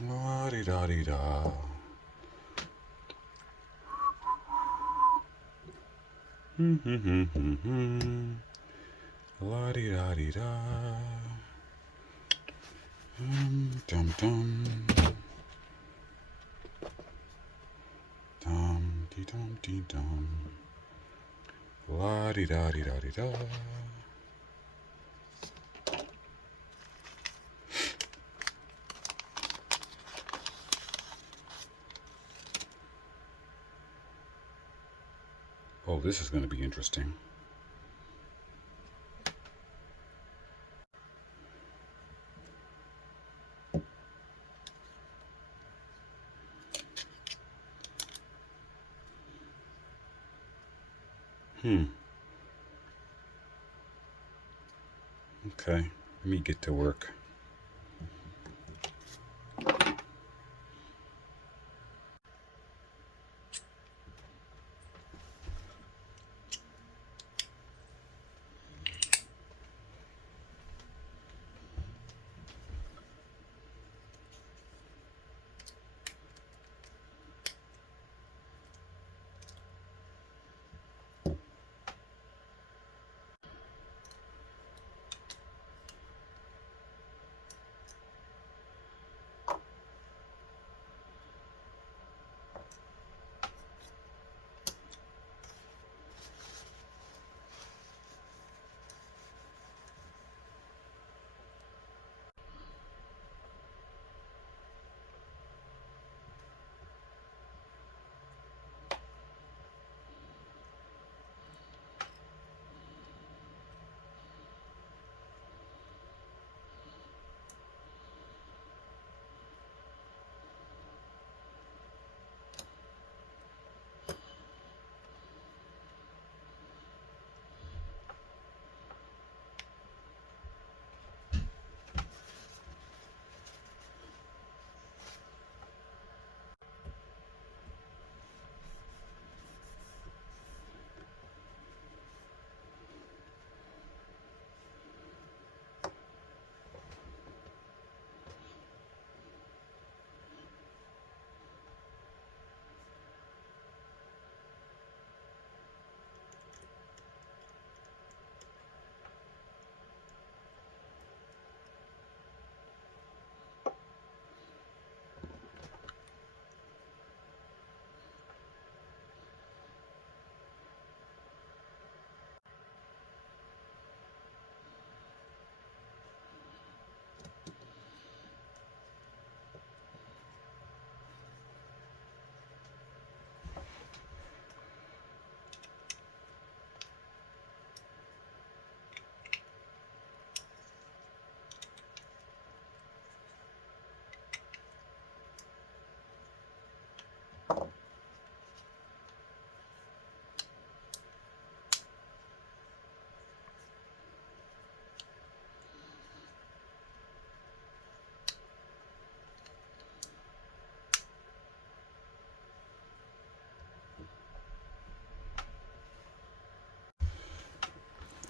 La di da di da. La di da di da. Dum dum. Dum dee dum dee dum. La di da di da di da. Oh, this is going to be interesting. Okay, let me get to work.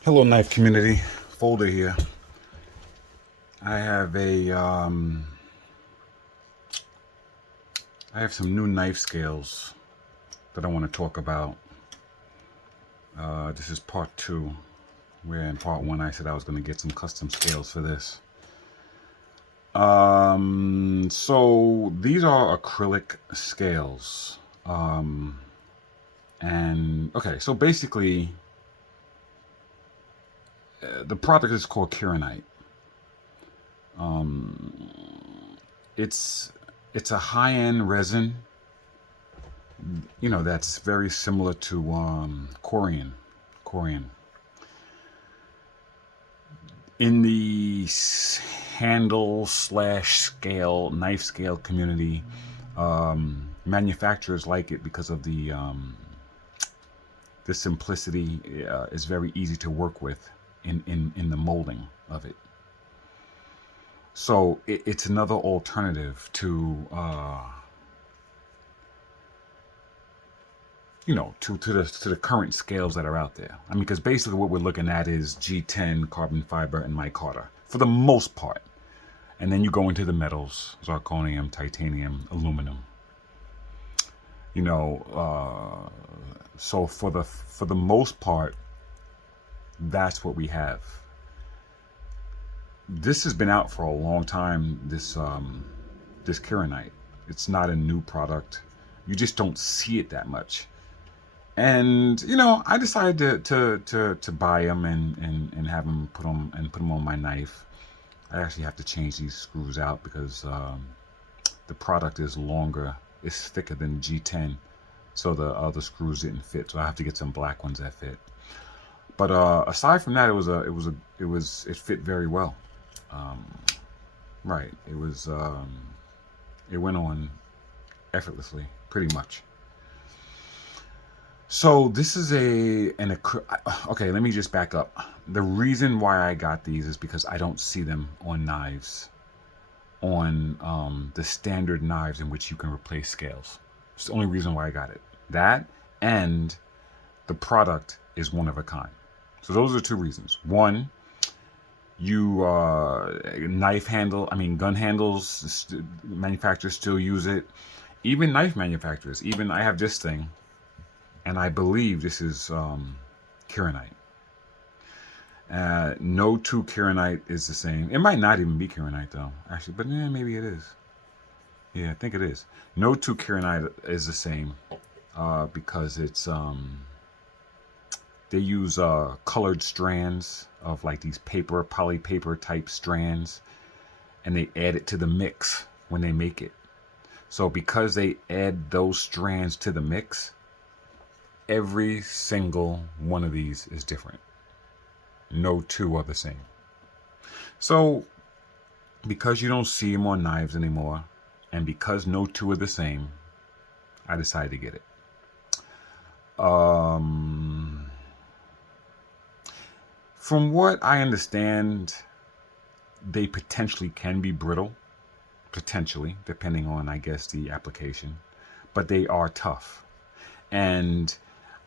Hello, knife community. Folder here. I have I have some new knife scales that I want to talk about. This is part 2, where in part 1 I said I was going to get some custom scales for this. So these are acrylic scales. And okay, so basically the product is called Kirinite. It's a high-end resin, you know, that's very similar to corian. In the handle slash scale, knife scale community, manufacturers like it because of the simplicity. Is very easy to work with in the molding of it. So it's another alternative to you know, to the current scales that are out there. I mean, because basically what we're looking at is G10 carbon fiber and micarta for the most part, And then you go into the metals: zirconium, titanium, aluminum. You know, so for the most part, that's what we have. This has been out for a long time. This Kieranite. It's not a new product. You just don't see it that much. And you know, I decided to buy them and have them put them on my knife. I actually have to change these screws out because the product is longer. It's thicker than G10, so the other screws didn't fit. So I have to get some black ones that fit. But aside from that, it fit very well. Um, right. It went on effortlessly, pretty much. So this is okay. Let me just back up. The reason why I got these is because I don't see them on knives, on the standard knives in which you can replace scales. It's the only reason why I got it. That and the product is one of a kind. So those are two reasons. One, you gun handles, manufacturers still use it. Even knife manufacturers. Even I have this thing, and I believe this is Kieranite. No two Kieranite is the same. It might not even be Kieranite though, actually, but maybe it is. Yeah, I think it is. No two Kieranite is the same because it's they use colored strands of like these poly paper type strands, and they add it to the mix when they make it. So because they add those strands to the mix, every single one of these is different. No two are the same. So because you don't see them on knives anymore, and because no two are the same, I decided to get it. From what I understand, they potentially can be brittle, potentially, depending on, I guess, the application, but they are tough. And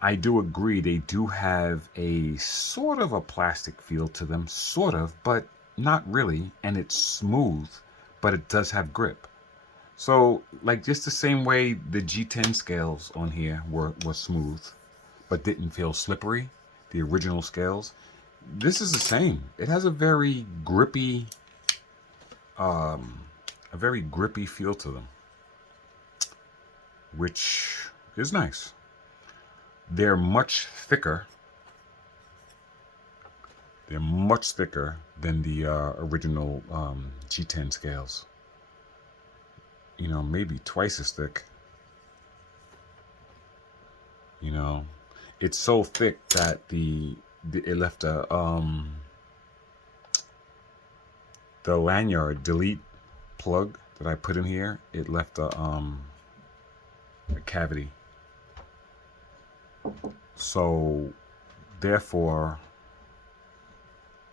I do agree they do have a sort of a plastic feel to them, sort of, but not really. And it's smooth, but it does have grip. So, like, just the same way the G10 scales on here were smooth, but didn't feel slippery, the original scales, this is the same. It has a very grippy feel to them, which is nice. They're much thicker. They're much thicker than the original G10 scales. You know, maybe twice as thick. You know, it's so thick that it left the lanyard delete plug that I put in here. It left a cavity. So therefore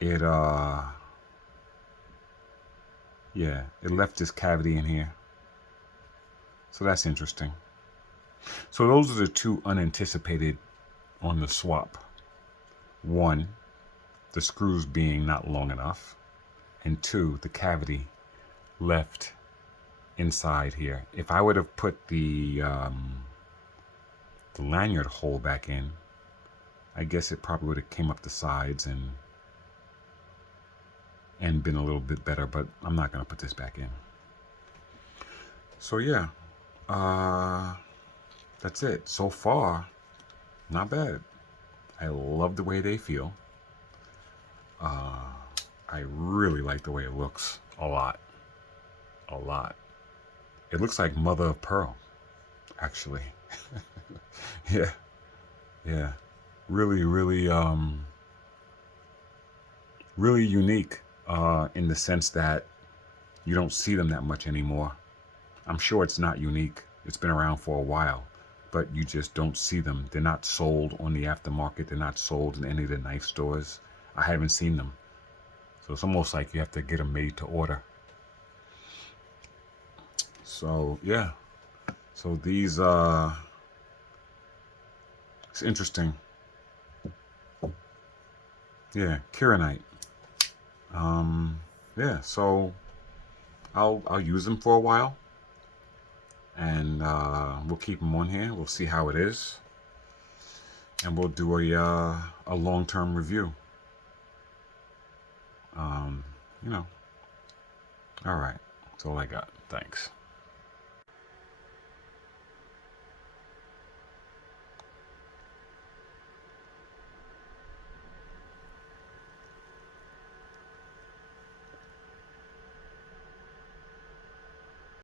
it it left this cavity in here. So that's interesting. So those are the two unanticipated on the swap. One, the screws being not long enough, and two, the cavity left inside here. If I would have put the lanyard hole back in, I guess it probably would have came up the sides and been a little bit better, but I'm not gonna put this back in. So yeah, that's it. So far, not bad. I love the way they feel. I really like the way it looks a lot. A lot. It looks like mother of pearl, actually. Yeah. Yeah. Really, really, really unique in the sense that you don't see them that much anymore. I'm sure it's not unique. It's been around for a while, but you just don't see them. They're not sold on the aftermarket. They're not sold in any of the knife stores. I haven't seen them. So it's almost like you have to get them made to order. So yeah. So these it's interesting. Yeah, Kieranite. Yeah, so I'll use them for a while, and we'll keep them on here. We'll see how it is, and we'll do a long-term review. You know. All right. That's all I got. Thanks.